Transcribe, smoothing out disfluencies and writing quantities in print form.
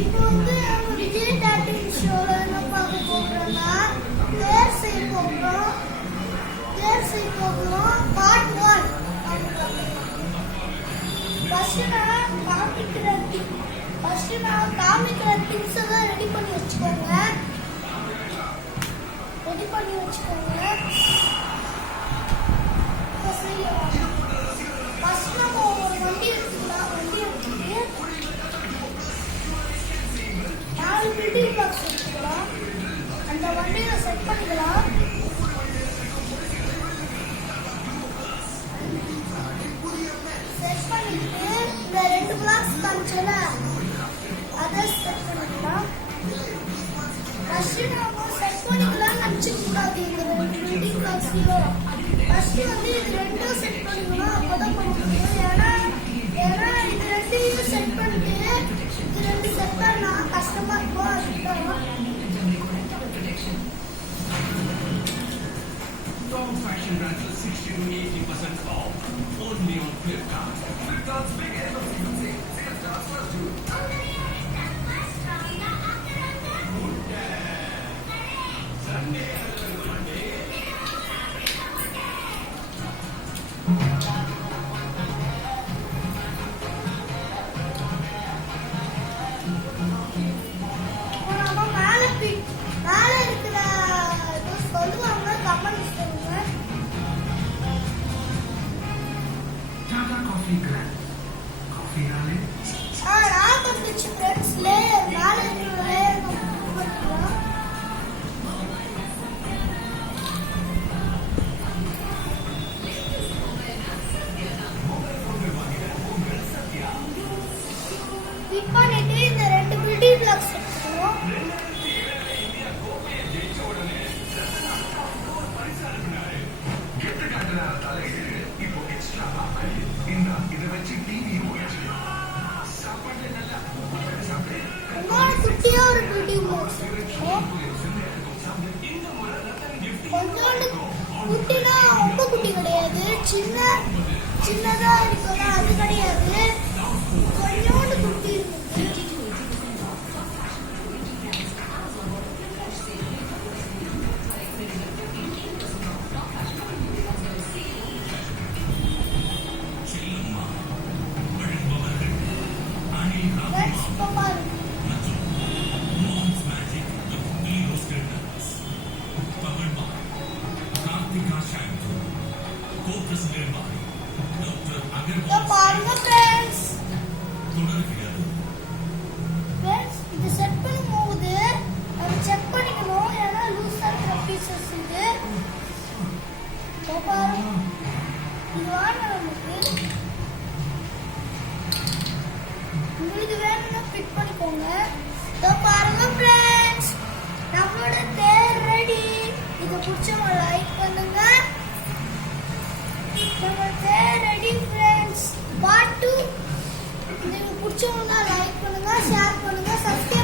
இப்போ வந்து விஜய் டாட்டிங் ஷோல என்ன பார்க்க போகிறோம்னா தேர் செய் போகிறோம் பார்ட் 1. ஃபர்ஸ்ட் நான் காமிக்கிற திங்ஸ் எல்லாம் ரெடி பண்ணி வச்சுக்கோங்க. ஃபர்ஸ்ட் நம்ம ஒரு வண்டி எடுத்துக்கலாம். வண்டி எடுத்துட்டு 4 பில்டிங் பிளாக்ஸ் எடுத்துக்கலாம். அந்த வண்டியில செட் பண்ணிக்கலாம். செட் பண்ணிட்டு இந்த 2 பிளாக்ஸ் காமிச்சல அதை செட் பண்ணிக்கலாம். ஃபர்ஸ்ட் நாம செட் பண்ணிக்கலாம் நினைச்சிருக்காது. இந்த 2 பில்டிங் பிளாக்ஸையும் ஃபர்ஸ்ட் வந்து இது 2 செட் பண்ணிக்கலாம். அப்பதான் பண்ண முடியும். ஏன்னா இது 2 செட் பண்ணிட்டு இது 2 செட் பண்ணா கஷ்டமா இருக்கும். அதுதான் Dog fashion rental 60 to 80% off. Only on Flipkart. Flipkart's big end of season sale. Sale starts first June. Sunday, Monday. மேல இருக்கிற சொல்லுவாங்க கமெண்ட்ஸ் சொல்லுங்க. Tata Coffee Grand. Coffee naale. நான் வந்துச்சு ஃப்ரெண்ட்ஸ் லேயர் மேல இருக்கிற லேயர் பண்ணிக்கலாம். கிளிக் பண்ணிட்டு இந்த 2 பில்டிங் பிளாக்ஸ் எடுத்துக்கணும். குட்டியா ஒரு பில்டிங் பிளாக்ஸ் கொஞ்சோண்டு குட்டினா ரொம்ப குட்டி கிடையாது. சின்னதா இருக்குல்ல அது கிடையாது. கொஞ்சோண்டு குட்டி இருக்கு. பாருங்க ஃப்ரெண்ட்ஸ், இது செட் பண்ணும்போது நம்ம செக் பண்ணிக்கணும். ஏன்னா லூஸா இருக்கிற பீசஸ் இது பாருங்க. இது வாங்க நமக்கு உங்களுக்கு வேணும்னா ஃபிட் பண்ணிக்கோங்க. பாருங்க ஃப்ரெண்ட்ஸ், நம்மளோட தேர் ரெடி. இது பிடிச்சவங்க லைக் பண்ணுங்க. நம்ம தேர் ரெடி ஃப்ரெண்ட்ஸ். பார்ட் 2 இது பிடிச்சவங்க லைக் பண்ணுங்க, ஷேர் பண்ணுங்க, சப்ஸ்கிரைப்